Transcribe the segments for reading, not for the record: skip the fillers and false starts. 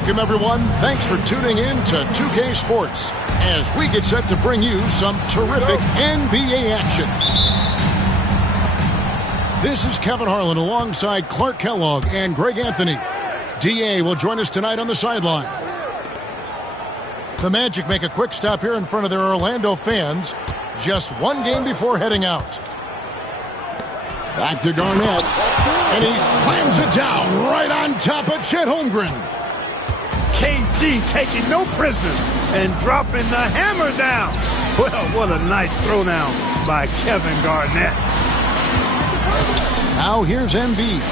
Welcome, everyone. Thanks for tuning in to 2K Sports as we get set to bring you some terrific NBA action. This is Kevin Harlan alongside Clark Kellogg and Greg Anthony. DA will join us tonight on the sideline. The Magic make a quick stop here in front of their Orlando fans, just one game before heading out. Back to Garnett, and he slams it down right on top of Chet Holmgren. KG taking no prisoners and dropping the hammer down. Well, what a nice throwdown by Kevin Garnett. Now here's Embiid.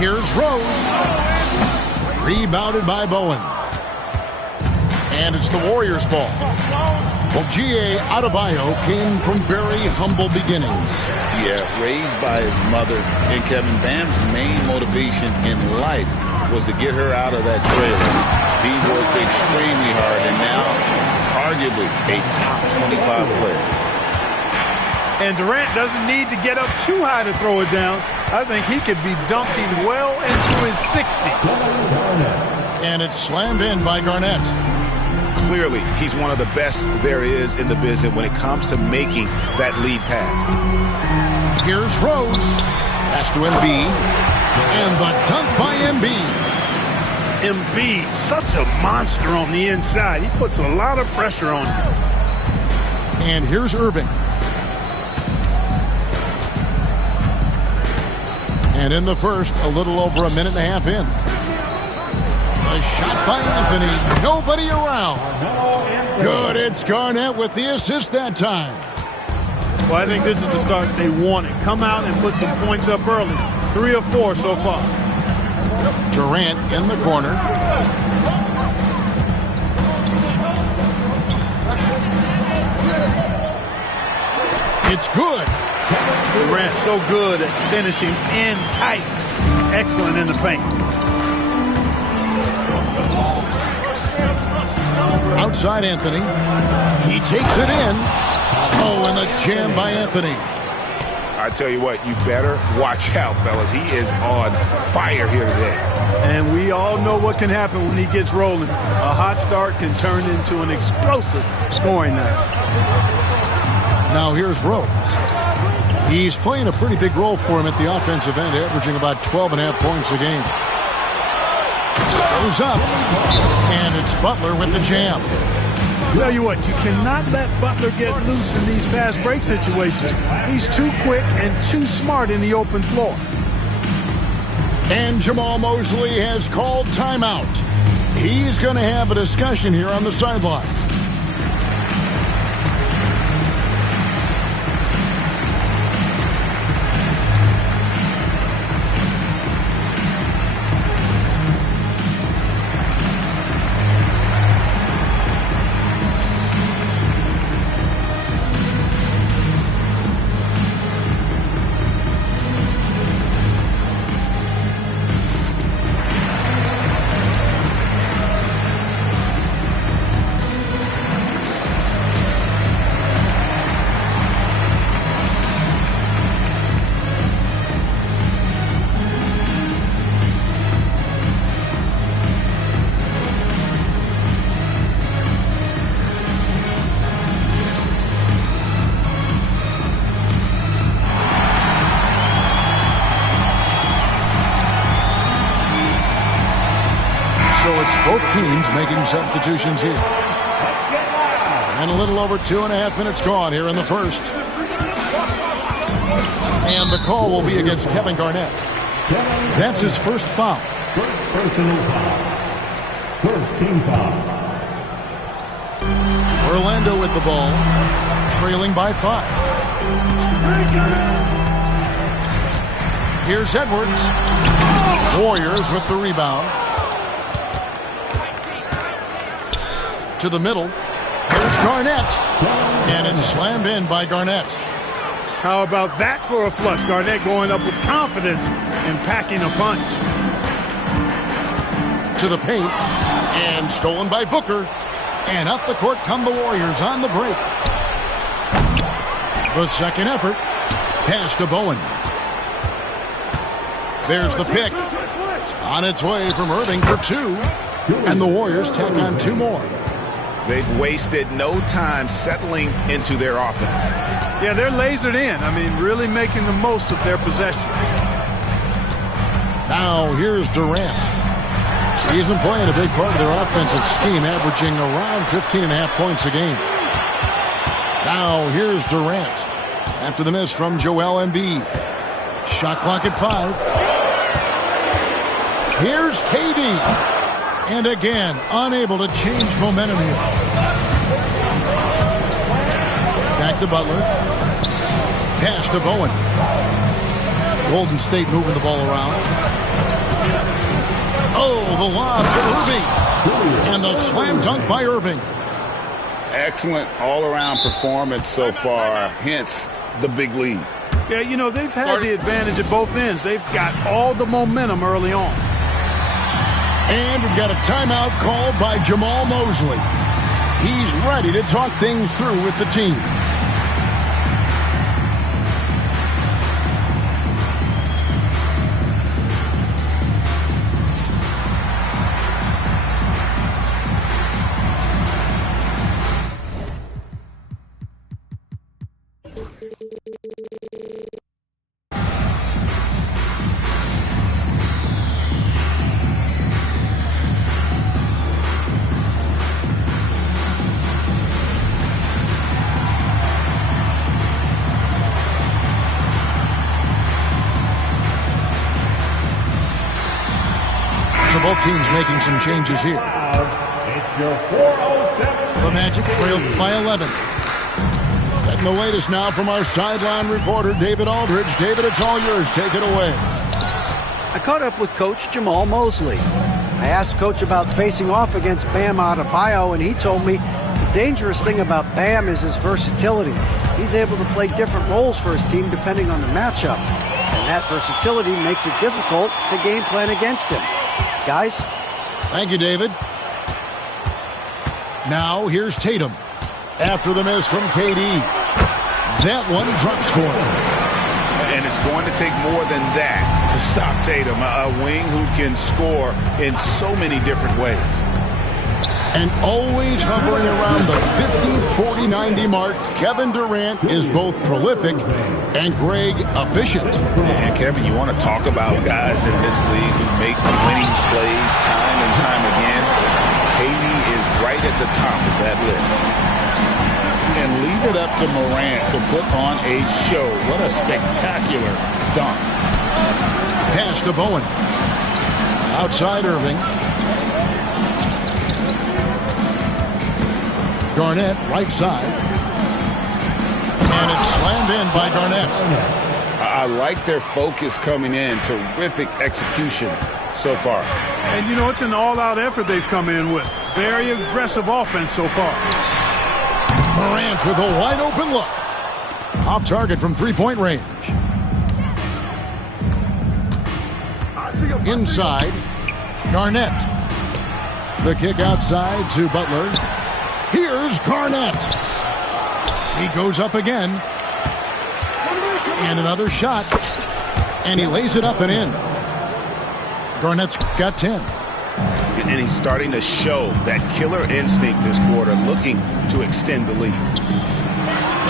Here's Rose. Rebounded by Bowen. And it's the Warriors' ball. Well, G.A. Adebayo came from very humble beginnings. Yeah, raised by his mother. And Kevin Bam's main motivation in life was to get her out of that trailer. He worked extremely hard and now arguably a top 25 player. And Durant doesn't need to get up too high to throw it down. I think he could be dunking well into his 60s. And it's slammed in by Garnett. Clearly, he's one of the best there is in the business when it comes to making that lead pass. Here's Rose. Pass to Embiid. And the dunk by Embiid. Embiid, such a monster on the inside. He puts a lot of pressure on him. And here's Irving. And in the first, a little over a minute and a half in. A shot by Anthony. Nobody around. Good. It's Garnett with the assist that time. Well, I think this is the start they wanted. Come out and put some points up early. 3 of 4 so far. Durant in the corner. It's good. Durant so good at finishing in tight. Excellent in the paint. Outside Anthony. He takes it in. Oh, and the jam by Anthony. I tell you what, you better watch out, fellas. He is on fire here today. And we all know what can happen when he gets rolling. A hot start can turn into an explosive scoring night. Now here's Rose. He's playing a pretty big role for him at the offensive end, averaging about 12.5 points a game. Goes up, and it's Butler with the jam. Tell you what, you cannot let Butler get loose in these fast break situations. He's too quick and too smart in the open floor. And Jamal Mosley has called timeout. He's going to have a discussion here on the sideline. So it's both teams making substitutions here. And a little over 2.5 minutes gone here in the first. And the call will be against Kevin Garnett. That's his first foul. Personal foul. First team foul. Orlando with the ball, trailing by 5. Here's Edwards. Warriors with the rebound. To the middle. Here's Garnett. And it's slammed in by Garnett. How about that for a flush? Garnett going up with confidence and packing a punch. To the paint. And stolen by Booker. And up the court come the Warriors on the break. The second effort. Pass to Bowen. There's the pick. On its way from Irving for 2. And the Warriors tack on 2 more. They've wasted no time settling into their offense. Yeah, they're lasered in. I mean, really making the most of their possession. Now here's Durant. He's been playing a big part of their offensive scheme, averaging around 15.5 points a game. Now here's Durant. After the miss from Joel Embiid. Shot clock at 5. Here's KD. And again, unable to change momentum here. Back to Butler. Pass to Bowen. Golden State moving the ball around. Oh, the lob to Irving. And the slam dunk by Irving. Excellent all-around performance so far, hence the big lead. Yeah, you know, they've had the advantage at both ends. They've got all the momentum early on. And we've got a timeout called by Jamal Mosley. He's ready to talk things through with the team. So both teams making some changes here. It's your 407. The Magic trailed by 11. Getting the latest now from our sideline reporter, David Aldridge. David, it's all yours. Take it away. I caught up with Coach Jamal Mosley. I asked Coach about facing off against Bam Adebayo, and he told me the dangerous thing about Bam is his versatility. He's able to play different roles for his team depending on the matchup. And that versatility makes it difficult to game plan against him. Guys? Thank you, David. Now, here's Tatum. After the miss from KD. That one drops for him. And it's going to take more than that to stop Tatum, a wing who can score in so many different ways. And always hovering around the 50, 40, 90 mark, Kevin Durant is both prolific and Greg efficient. And Kevin, you want to talk about guys in this league who make winning plays time and time again. KD is right at the top of that list. And leave it up to Morant to put on a show. What a spectacular dunk. Pass to Bowen. Outside Irving. Garnett, right side. And it's slammed in by Garnett. I like their focus coming in. Terrific execution so far. And, you know, it's an all-out effort they've come in with. Very aggressive offense so far. Morant with a wide-open look. Off target from three-point range. Inside, Garnett. The kick outside to Butler. Here's Garnett. He goes up again. And another shot. And he lays it up and in. Garnett's got 10. And he's starting to show that killer instinct this quarter, looking to extend the lead.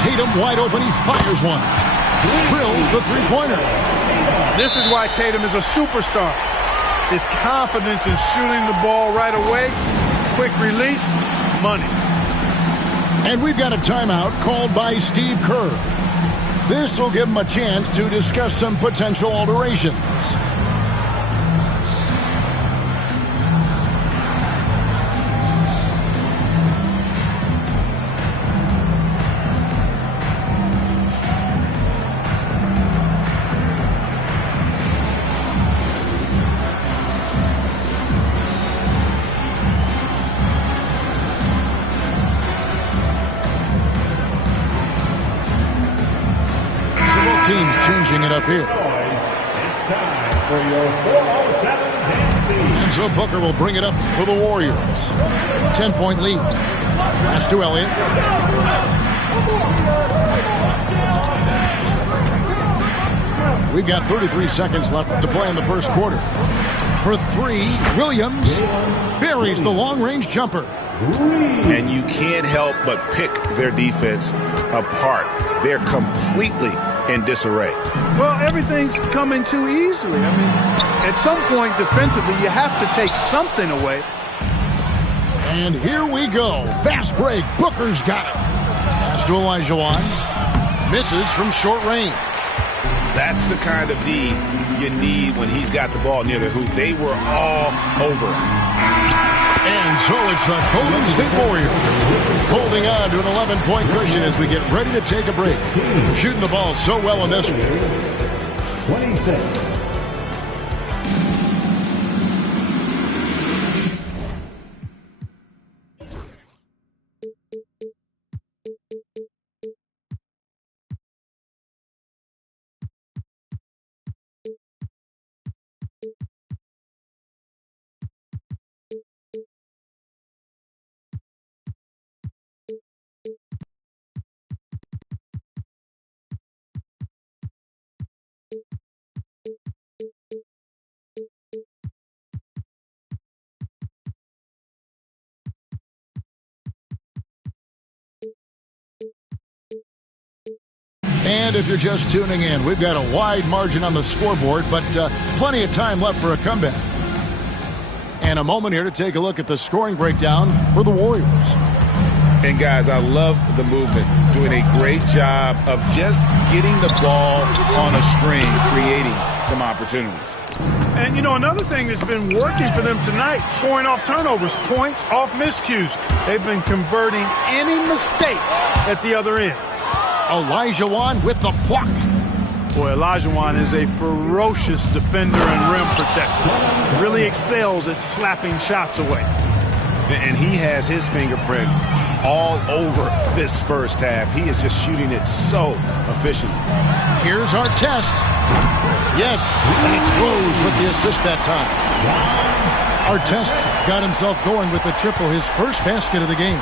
Tatum wide open. He fires one. Drills the three-pointer. This is why Tatum is a superstar. His confidence in shooting the ball right away, quick release, money. And we've got a timeout called by Steve Kerr. This will give him a chance to discuss some potential alterations. Teams changing it up here. It's time for your 407 And so Booker will bring it up for the Warriors. 10-point lead. Pass to Elliott. We've got 33 seconds left to play in the first quarter. For three, Williams buries the long-range jumper. And you can't help but pick their defense apart. They're completely in disarray. Well, everything's coming too easily. I mean, at some point defensively, you have to take something away. And here we go. Fast break. Booker's got it. Pass to Olajuwon. Misses from short range. That's the kind of D you need when he's got the ball near the hoop. They were all over him. And so it's the Golden State Warriors holding on to an 11-point cushion as we get ready to take a break. Shooting the ball so well in this one. 26. And if you're just tuning in, we've got a wide margin on the scoreboard, but plenty of time left for a comeback. And a moment here to take a look at the scoring breakdown for the Warriors. And guys, I love the movement. Doing a great job of just getting the ball on a string, creating some opportunities. And, you know, another thing that's been working for them tonight, scoring off turnovers, points off miscues. They've been converting any mistakes at the other end. Olajuwon with the block. Boy, Olajuwon is a ferocious defender and rim protector. Really excels at slapping shots away. And he has his fingerprints all over this first half. He is just shooting it so efficiently. Here's our test. Yes, and it's Rose with the assist that time. Our test got himself going with the triple, his first basket of the game.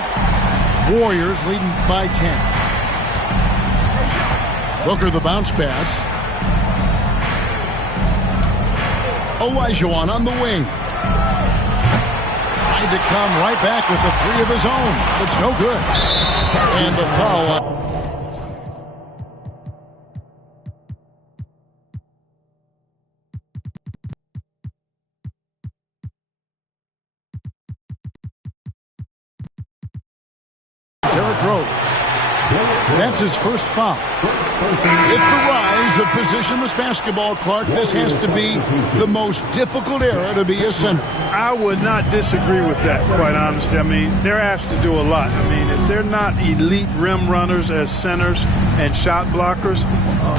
Warriors leading by 10. Booker the bounce pass. Olajuwon on the wing. Tried to come right back with the three of his own. It's no good. And the foul. Derrick Rose. That's his first foul. With the rise of positionless basketball, Clark, this has to be the most difficult era to be a center. I would not disagree with that, quite honestly. I mean, they're asked to do a lot. I mean, if they're not elite rim runners as centers and shot blockers,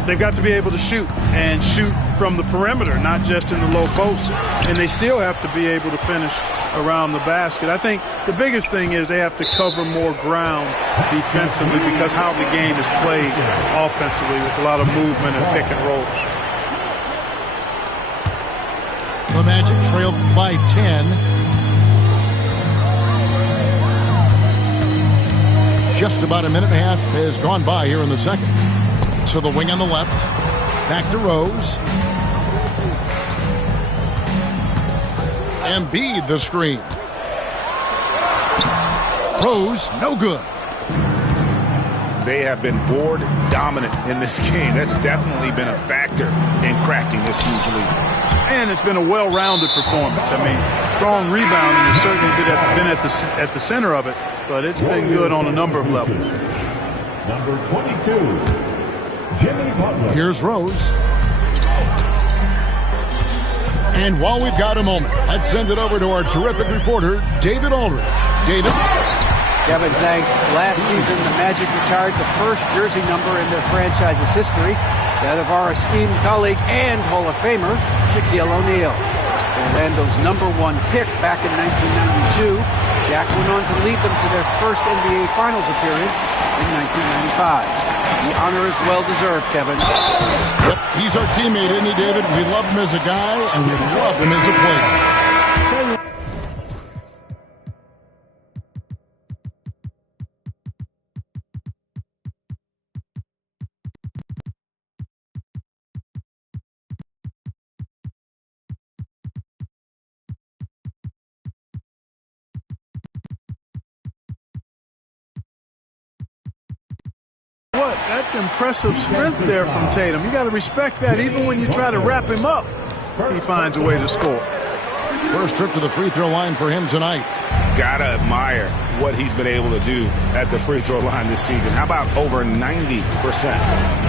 they've got to be able to shoot and shoot from the perimeter, not just in the low post. And they still have to be able to finish around the basket. I think the biggest thing is they have to cover more ground defensively because how the game is played offensively with a lot of movement and pick and roll. The Magic trailed by 10. Just about a minute and a half has gone by here in the second. To the wing on the left. Back to Rose. Embiid the screen. Rose, no good. They have been board dominant in this game. That's definitely been a factor in crafting this huge lead. And it's been a well-rounded performance. I mean, strong rebounding has certainly been at the center of it, but it's been good on a number of levels. Number 22, Jimmy Butler. Here's Rose. And while we've got a moment, let's send it over to our terrific reporter, David Aldridge. David? Kevin, thanks. Last season, the Magic retired the first jersey number in their franchise's history, that of our esteemed colleague and Hall of Famer, Shaquille O'Neal. Orlando's #1 pick back in 1992, Shaq went on to lead them to their first NBA Finals appearance in 1995. The honor is well-deserved, Kevin. Yep, he's our teammate, isn't he, David? We love him as a guy, and we love him as a player. what? That's impressive strength there from Tatum. You got to respect that. Even when you try to wrap him up, he finds a way to score. First trip to the free throw line for him tonight. Gotta admire what he's been able to do at the free throw line this season. How about over 90%?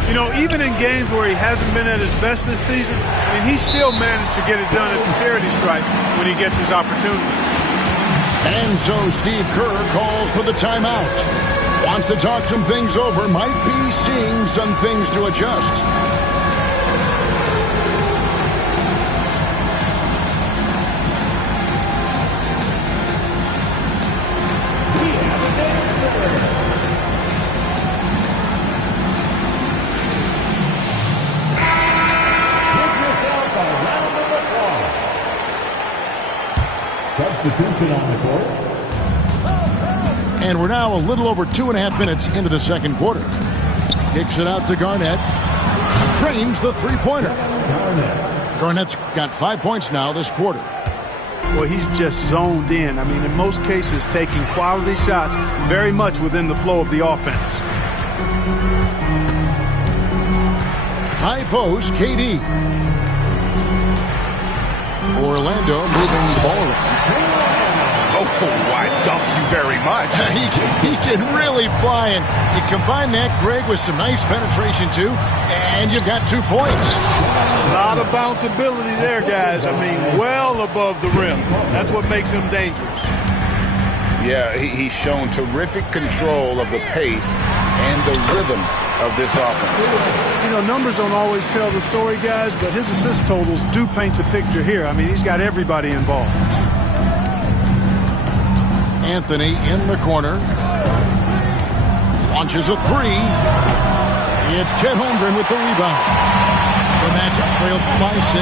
You know, even in games where he hasn't been at his best this season, I mean, he still managed to get it done at the charity stripe when he gets his opportunity. And so Steve Kerr calls for the timeout. Wants to talk some things over, might be seeing some things to adjust. Substitution on the court. And we're now a little over 2.5 minutes into the second quarter. Kicks it out to Garnett. Drains the three-pointer. Garnett's got 5 points now this quarter. Well, he's just zoned in. I mean, in most cases, taking quality shots very much within the flow of the offense. High post, KD. Orlando moving the ball around. Oh, I dump you very much. He can really fly, and you combine that, Greg, with some nice penetration, too, and you've got 2 points. A lot of bounceability there, guys. I mean, well above the rim. That's what makes him dangerous. Yeah, he's shown terrific control of the pace and the rhythm of this offense. You know, numbers don't always tell the story, guys, but his assist totals do paint the picture here. I mean, he's got everybody involved. Anthony in the corner. Launches a three. It's Chet Holmgren with the rebound. The Magic trailed by 6.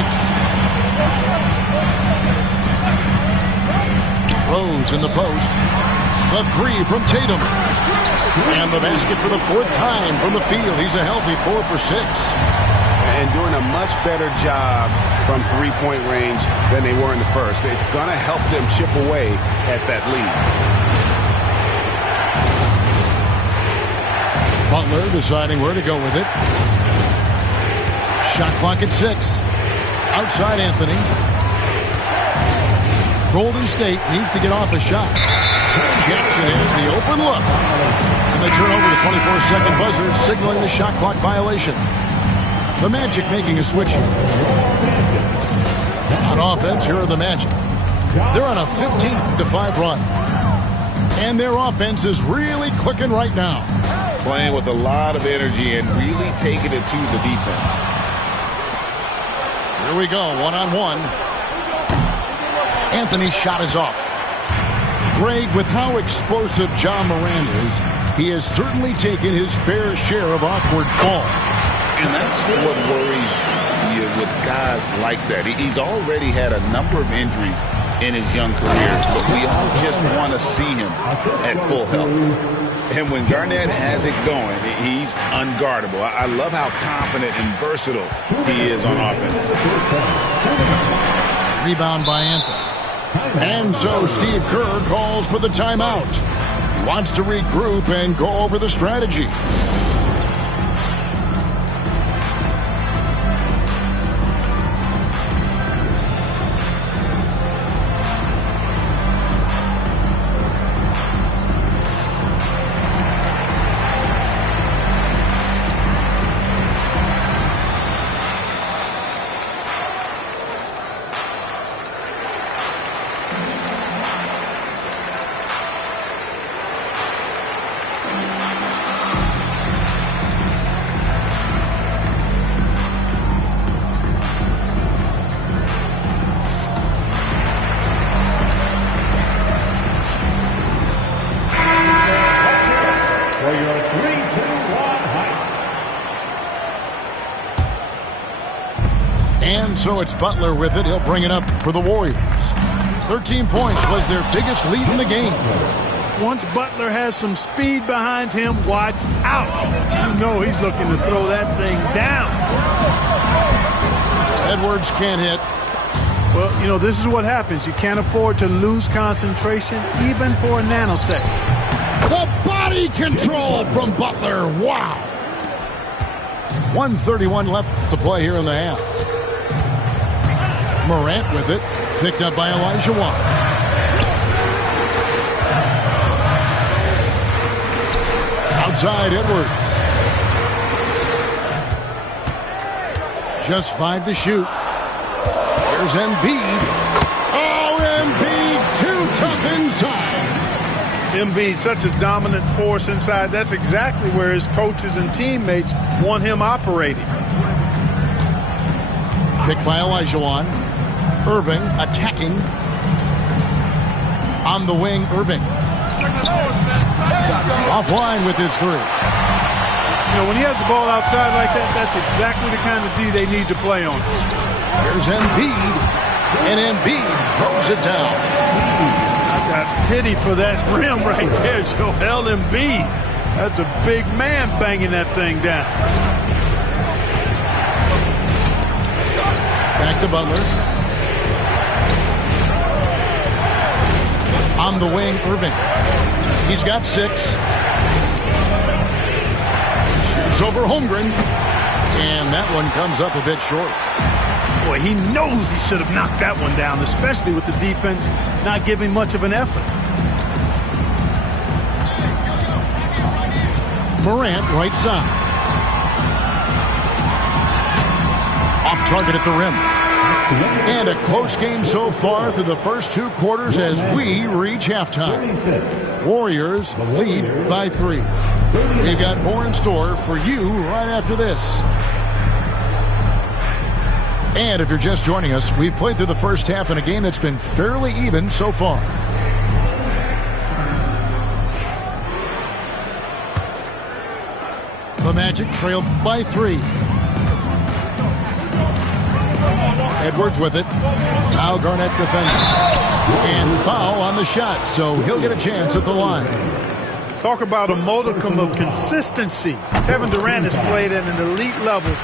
Rose in the post. The three from Tatum. And the basket for the 4th time from the field. He's a healthy 4 for 6. And doing a much better job from three-point range than they were in the first. It's going to help them chip away at that lead. Butler deciding where to go with it. Shot clock at 6. Outside Anthony. Golden State needs to get off a shot. Jackson has the open look. And they turn over the 24-second buzzer, signaling the shot clock violation. The Magic making a switch here. On offense, here are the Magic. They're on a 15-5 run. And their offense is really clicking right now. Playing with a lot of energy and really taking it to the defense. Here we go, one-on-one. Anthony's shot is off. Greg, with how explosive Ja Morant is, he has certainly taken his fair share of awkward falls. And that's what worries you with guys like that. He's already had a number of injuries in his young career, but we all just want to see him at full health. And when Garnett has it going, he's unguardable. I love how confident and versatile he is on offense. Rebound by Anthony. And so Steve Kerr calls for the timeout. He wants to regroup and go over the strategy. So it's Butler with it. He'll bring it up for the Warriors. 13 points was their biggest lead in the game. Once Butler has some speed behind him, watch out. You know he's looking to throw that thing down. Edwards can't hit. Well, you know, this is what happens. You can't afford to lose concentration even for a nanosecond. The body control from Butler. Wow. 1:31 left to play here in the half. Morant with it. Picked up by Olajuwon. Outside Edwards. Just 5 to shoot. Here's Embiid. Oh, Embiid too tough inside. Embiid, such a dominant force inside. That's exactly where his coaches and teammates want him operating. Picked by Olajuwon. Irving attacking. On the wing, Irving. Offline with his three. You know, when he has the ball outside like that, that's exactly the kind of D they need to play on. Here's Embiid. And Embiid throws it down. I got pity for that rim right there, Joel Embiid. That's a big man banging that thing down. Back to Butler. On the wing, Irving. He's got 6. Shoots over Holmgren. And that one comes up a bit short. Boy, he knows he should have knocked that one down, especially with the defense not giving much of an effort. Morant, right side. Off target at the rim. And a close game so far through the first 2 quarters as we reach halftime. Warriors lead by 3. We've got more in store for you right after this. And if you're just joining us, we've played through the first half in a game that's been fairly even so far. The Magic trailed by 3. Edwards with it. Now Garnett defending. And foul on the shot, so he'll get a chance at the line. Talk about a modicum of consistency. Kevin Durant has played at an elite level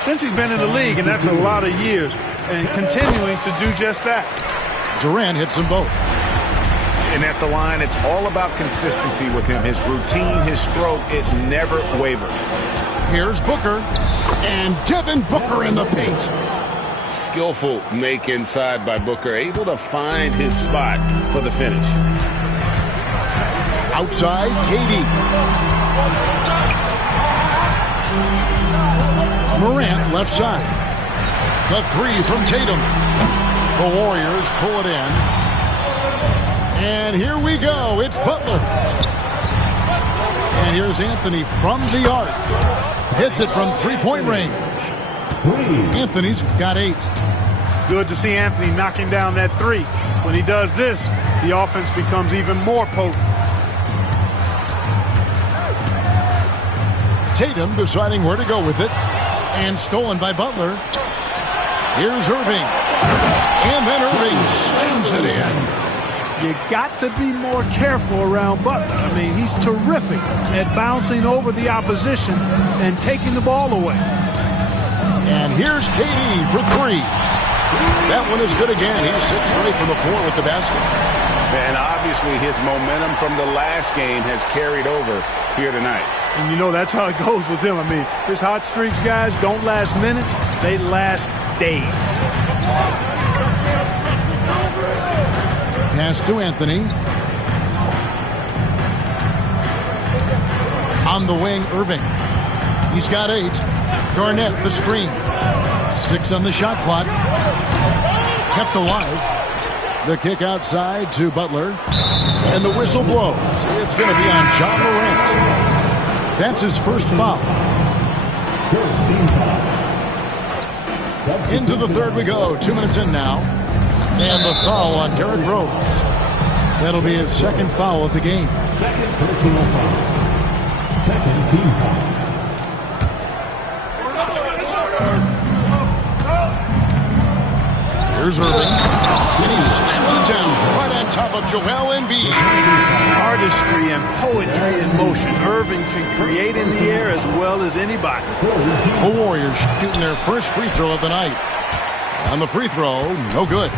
since he's been in the league, and that's a lot of years, and continuing to do just that. Durant hits them both. And at the line, it's all about consistency with him. His routine, his stroke, it never wavers. Here's Booker. And Devin Booker in the paint. Skillful make inside by Booker, able to find his spot for the finish. Outside, KD. Morant left side. The 3 from Tatum. The Warriors pull it in. And here we go. It's Butler. And here's Anthony from the arc. Hits it from 3-point range. Anthony's got 8. Good to see Anthony knocking down that 3. When he does this, the offense becomes even more potent. Tatum deciding where to go with it. And stolen by Butler. Here's Irving. And then Irving slams it in. You got to be more careful around Butler. I mean, he's terrific at bouncing over the opposition and taking the ball away. And here's KD for 3. That one is good again. He's 6 straight from the floor with the basket. And obviously his momentum from the last game has carried over here tonight. And you know that's how it goes with him. I mean, his hot streaks, guys, don't last minutes. They last days. Pass to Anthony. On the wing, Irving. He's got 8. Garnett, the screen. 6 on the shot clock. Kept alive. The kick outside to Butler. And the whistle blows. It's going to be on Ja Morant. That's his first foul. Into the third we go. 2 minutes in now. And the foul on Derrick Rose. That'll be his second foul of the game. Second personal foul. Second team foul. Here's Irving. And he slams it down right on top of Joel Embiid. Artistry and poetry in motion. Irving can create in the air as well as anybody. The Warriors shooting their first free throw of the night. On the free throw, no good.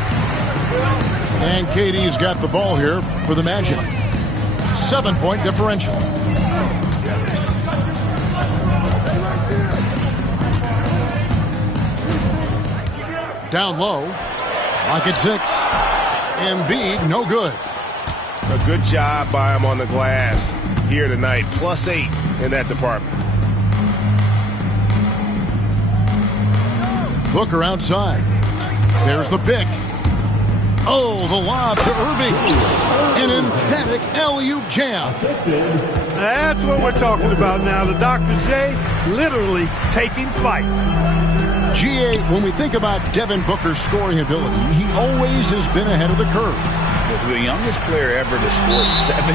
And KD's got the ball here for the Magic. 7-point differential. down low. Lock at 6. Embiid, no good. A good job by him on the glass here tonight. +8 in that department. Booker outside. There's the pick. Oh, the lob to Irving. An emphatic LU jam. That's what we're talking about now. The Dr. J literally taking flight. GA, when we think about Devin Booker's scoring ability, he always has been ahead of the curve. The youngest player ever to score 70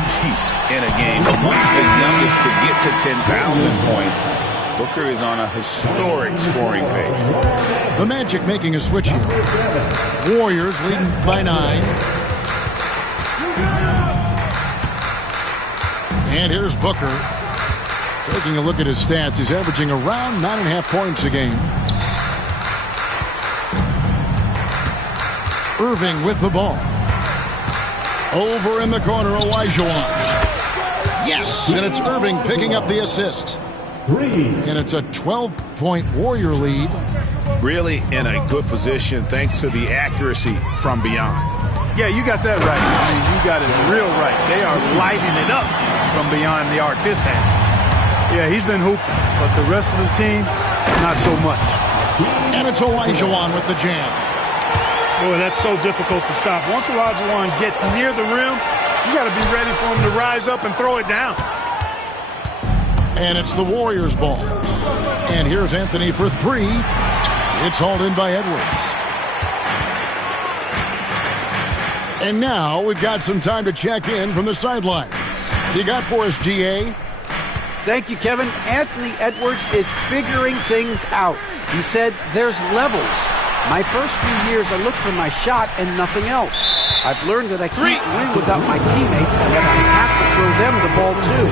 in a game, amongst the youngest to get to 10,000 points. Booker is on a historic scoring pace. The Magic making a switch here. Warriors leading by 9. And here's Booker. Taking a look at his stats, he's averaging around 9.5 points a game. Irving with the ball. Over in the corner, Olajuwon. Yes! And it's Irving picking up the assist. And it's a 12-point Warrior lead. Really in a good position thanks to the accuracy from beyond. Yeah, you got that right. I mean, you got it real right. They are lighting it up from beyond the arc this half. Yeah, he's been hooping, but the rest of the team, not so much. And it's Olajuwon with the jam. Boy, that's so difficult to stop. Once Olajuwon gets near the rim, you got to be ready for him to rise up and throw it down. And it's the Warriors' ball. And here's Anthony for 3. It's hauled in by Edwards. And now we've got some time to check in from the sidelines. You got for us, GA? Thank you, Kevin. Anthony Edwards is figuring things out. He said there's levels. My first few years, I looked for my shot and nothing else. I've learned that I can't win without my teammates and that I have to throw them the ball too.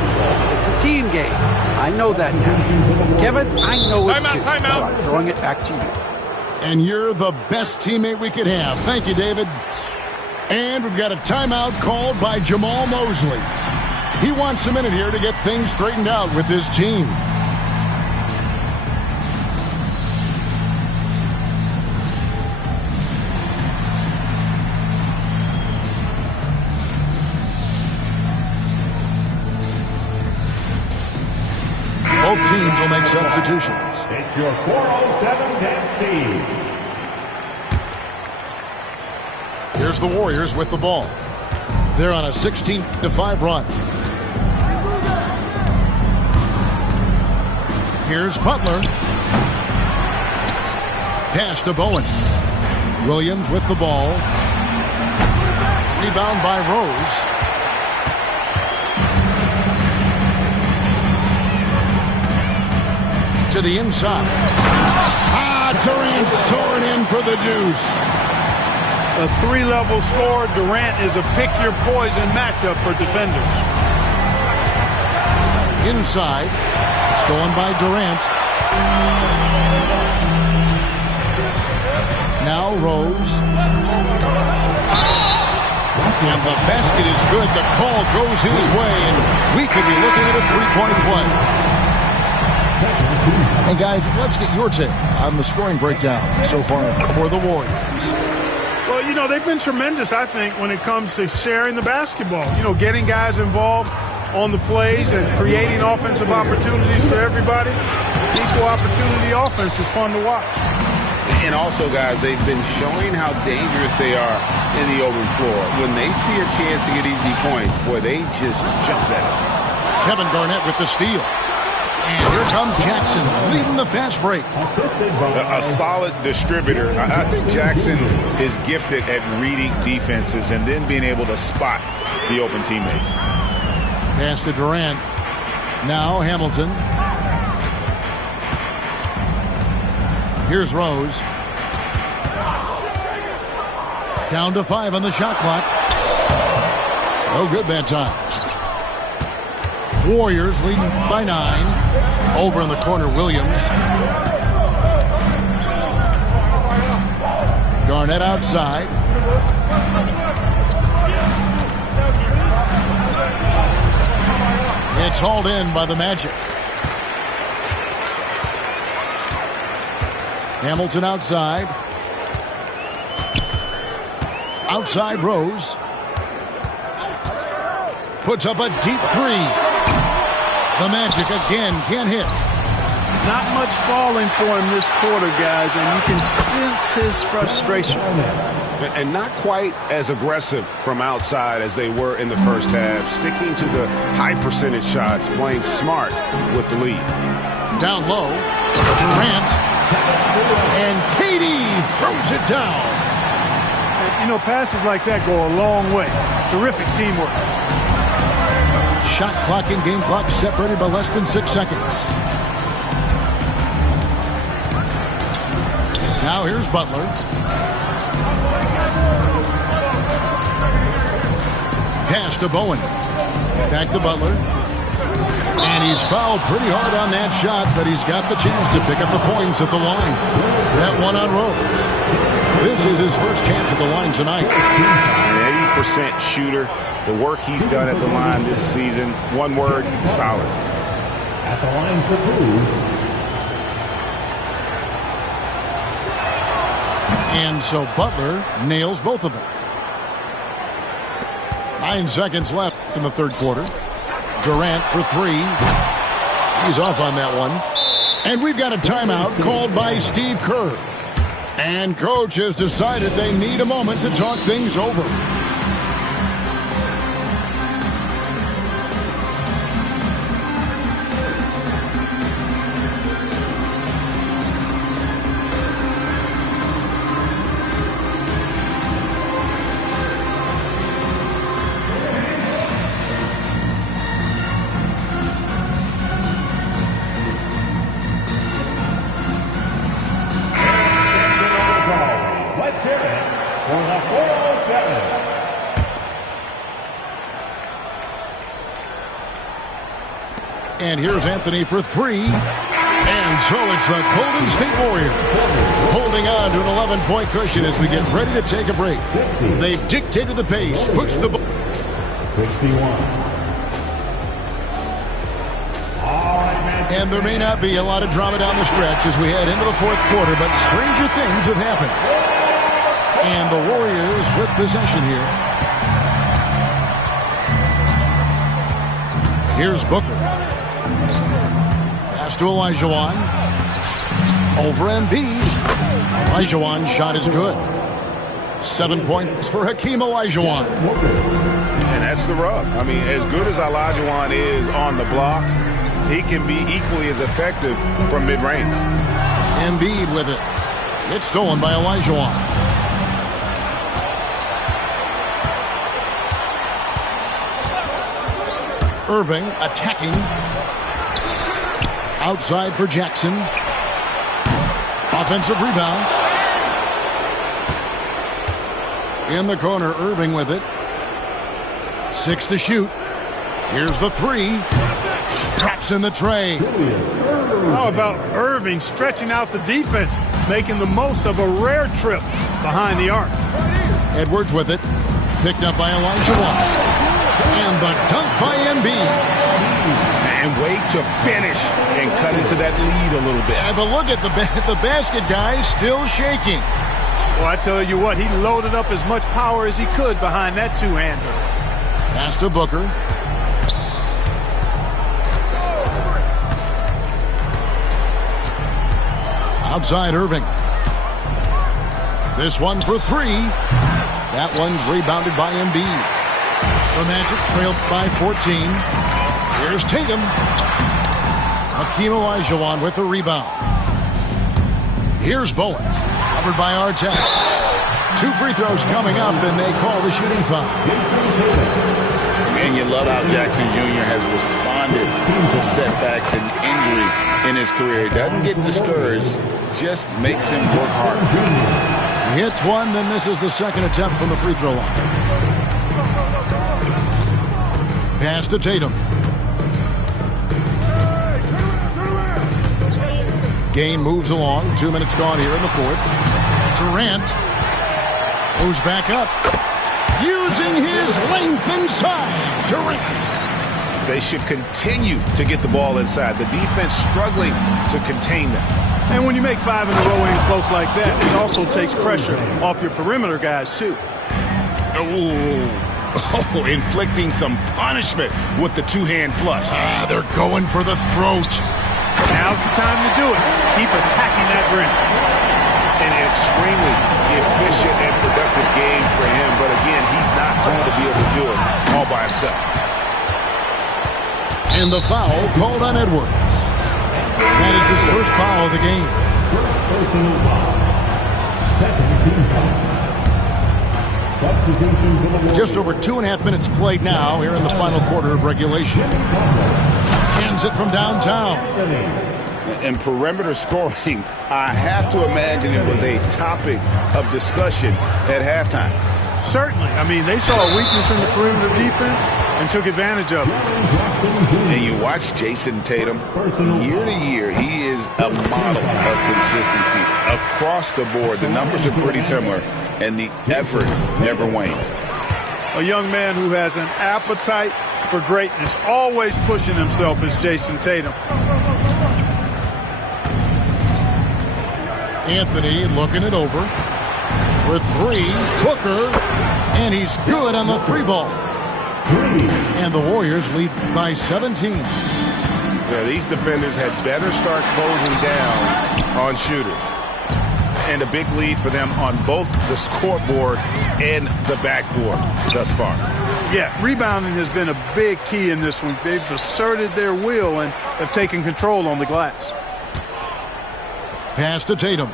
It's a team game. I know that now. Kevin, I know it too. So I'm throwing it back to you. And you're the best teammate we could have. Thank you, David. And we've got a timeout called by Jamahl Mosley. He wants a minute here to get things straightened out with his team. Both teams will make substitutions. It's your 407 Dan Steve. Here's the Warriors with the ball. They're on a 16-5 run. Here's Butler. Pass to Bowen. Williams with the ball. Rebound by Rose. To the inside. Durant soaring in for the deuce. A 3-level score. Durant is a pick-your-poison matchup for defenders. Inside. Stolen by Durant. Now Rose. And the basket is good. The call goes his way, and we could be looking at a 3-point play. And guys, let's get your take on the scoring breakdown so far for the Warriors. Well, you know, they've been tremendous, I think, when it comes to sharing the basketball. You know, getting guys involved on the plays and creating offensive opportunities for everybody. Equal opportunity offense is fun to watch. And also, guys, they've been showing how dangerous they are in the open floor. When they see a chance to get easy points, boy, they just jump at it. Kevin Garnett with the steal. And here comes Jackson leading the fast break. A solid distributor. I think Jackson is gifted at reading defenses and then being able to spot the open teammate. Pass to Durant. Now Hamilton. Here's Rose. Down to 5 on the shot clock. No good that time. Warriors leading by 9. Over in the corner, Williams. Garnett outside. It's hauled in by the Magic. Hamilton outside. Outside Rose. Puts up a deep three. The Magic again can't hit. Not much falling for him this quarter, guys, and you can sense his frustration. And not quite as aggressive from outside as they were in the first half. Sticking to the high percentage shots, playing smart with the lead. Down low, Durant. And KD throws it down. You know, passes like that go a long way. Terrific teamwork. Shot clock and game clock separated by less than 6 seconds. Now here's Butler. Pass to Bowen. Back to Butler. And he's fouled pretty hard on that shot, but he's got the chance to pick up the points at the line. That one on Rose. This is his first chance at the line tonight. An 80% shooter. The work he's done at the line this season, one word, solid. At the line for two. And so Butler nails both of them. 9 seconds left in the third quarter. Durant for three. He's off on that one. And we've got a timeout called by Steve Kerr. And coach has decided they need a moment to talk things over. And here's Anthony for three. And so it's the Golden State Warriors holding on to an 11-point cushion as we get ready to take a break. They've dictated the pace, pushed the ball. 61. And there may not be a lot of drama down the stretch as we head into the fourth quarter, but stranger things have happened. And the Warriors with possession here. Here's Booker. Pass to Olajuwon. Over Embiid. Olajuwon's shot is good. 7 points for Hakeem Olajuwon. And that's the rub. I mean, as good as Olajuwon is on the blocks, he can be equally as effective from mid-range. Embiid with it. It's stolen by Olajuwon. Irving attacking. Outside for Jackson. Offensive rebound. In the corner, Irving with it. 6 to shoot. Here's the three. Drops in the tray. How about Irving stretching out the defense, making the most of a rare trip behind the arc. Edwards with it. Picked up by Olajuwon. And the dunk by Embiid. And wait to finish and cut into that lead a little bit. Yeah, but look at the basket guy still shaking. Well, I tell you what, he loaded up as much power as he could behind that two-hander. Pass to Booker. Outside Irving. This one for three. That one's rebounded by Embiid. The Magic trailed by 14. Here's Tatum. Hakeem Olajuwon with the rebound. Here's Bowen. Covered by Artest. 2 free throws coming up, and they call the shooting foul. And you love how Jackson Jr. has responded to setbacks and injury in his career. He doesn't get discouraged, just makes him work hard. He hits one, then misses the second attempt from the free throw line. Pass to Tatum. Game moves along. 2 minutes gone here in the fourth. Durant moves back up. Using his length inside. Durant. They should continue to get the ball inside. The defense struggling to contain them. And when you make 5 in a row in close like that, it also takes pressure off your perimeter guys, too. Oh, inflicting some punishment with the two-hand flush. They're going for the throat. Now's the time to do it. Keep attacking that rim. An extremely efficient and productive game for him, but again, he's not going to be able to do it all by himself. And the foul called on Edwards. That is his first foul of the game. Personal foul. Second team foul. Substitutions for the Warriors. Just over 2.5 minutes played now here in the final quarter of regulation. Hands it from downtown. And perimeter scoring, I have to imagine it was a topic of discussion at halftime. Certainly. I mean, they saw a weakness in the perimeter defense and took advantage of it. And you watch Jason Tatum, year to year, he is a model of consistency across the board. The numbers are pretty similar, and the effort never wanes. A young man who has an appetite for greatness, always pushing himself, is Jason Tatum. Anthony looking it over. For three, Booker, and he's good on the three ball. And the Warriors lead by 17. Yeah, these defenders had better start closing down on shooters. And a big lead for them on both the scoreboard and the backboard thus far. Yeah, rebounding has been a big key in this week. They've asserted their will and have taken control on the glass. Pass to Tatum.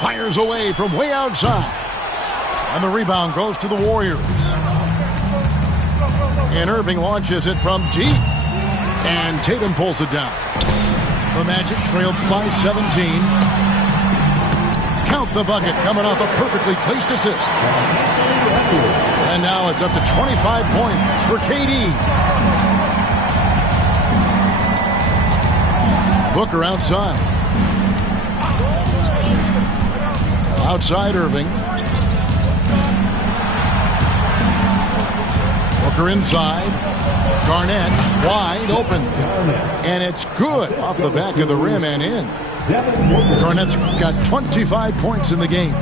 Fires away from way outside. And the rebound goes to the Warriors. And Irving launches it from deep. And Tatum pulls it down. The Magic trailed by 17. Count the bucket coming off a perfectly placed assist. And now it's up to 25 points for KD. Booker outside. Outside Irving. Booker inside. Garnett wide open. And it's good off the back of the rim and in. Garnett's got 25 points in the game.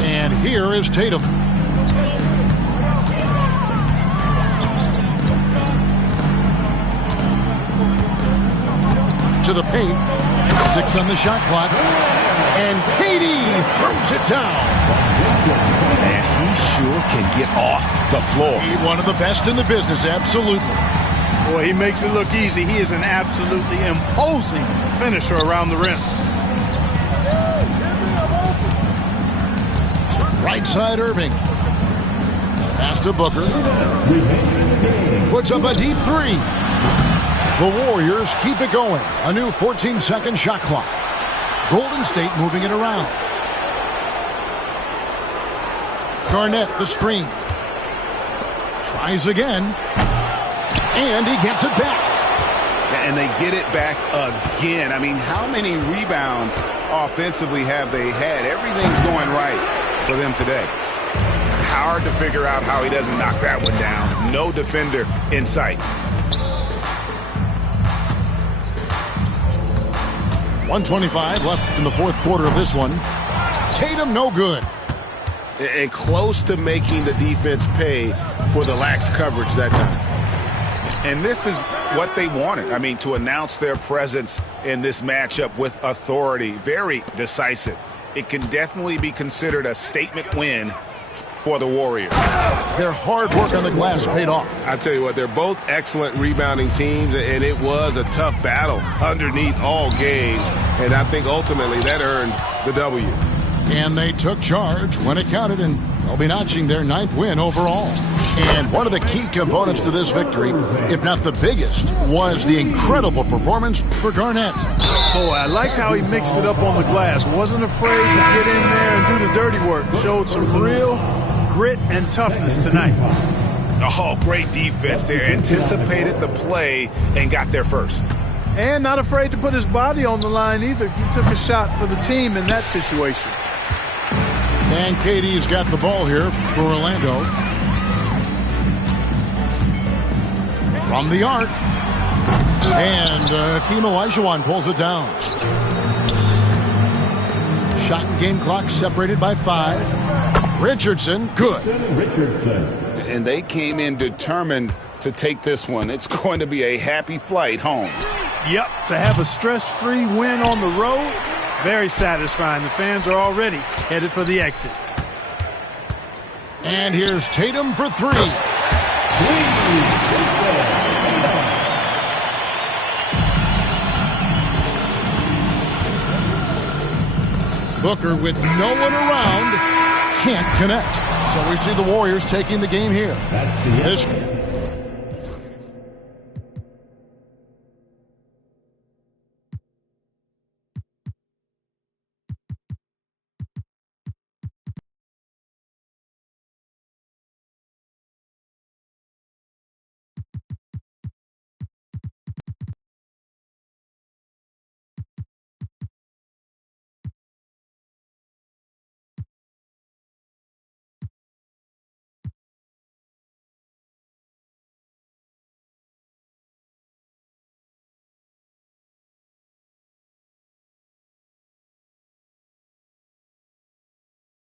And here is Tatum. To the paint. 6 on the shot clock. And KD throws it down. And he sure can get off the floor. He's one of the best in the business, absolutely. Boy, he makes it look easy. He is an absolutely imposing finisher around the rim. Right side Irving. Pass to Booker. Puts up a deep three. The Warriors keep it going. A new 14-second shot clock. Golden State moving it around. Garnett, the screen. Tries again. And he gets it back. And they get it back again. I mean, how many rebounds offensively have they had? Everything's going right for them today. Hard to figure out how he doesn't knock that one down. No defender in sight. 1:25 left in the fourth quarter of this one. Tatum no good. And close to making the defense pay for the lax coverage that time. And this is what they wanted. I mean, to announce their presence in this matchup with authority. Very decisive. It can definitely be considered a statement win for the Warriors. Their hard work on the glass paid off. I tell you what, they're both excellent rebounding teams, and it was a tough battle underneath all games. And I think ultimately that earned the W. And they took charge when it counted, and they'll be notching their 9th win overall. And one of the key components to this victory, if not the biggest, was the incredible performance for Garnett. Boy, I liked how he mixed it up on the glass. Wasn't afraid to get in there and do the dirty work. Showed some real grit and toughness tonight. Oh, great defense there. Anticipated the play and got there first. And not afraid to put his body on the line either. He took a shot for the team in that situation. And KD's got the ball here for Orlando. From the arc. And Hakeem Olajuwon pulls it down. Shot and game clock separated by 5. Richardson, good. And they came in determined to take this one. It's going to be a happy flight home. Yep, to have a stress-free win on the road, very satisfying. The fans are already headed for the exits. And here's Tatum for 3. Booker with no one around can't connect. So we see the Warriors taking the game here.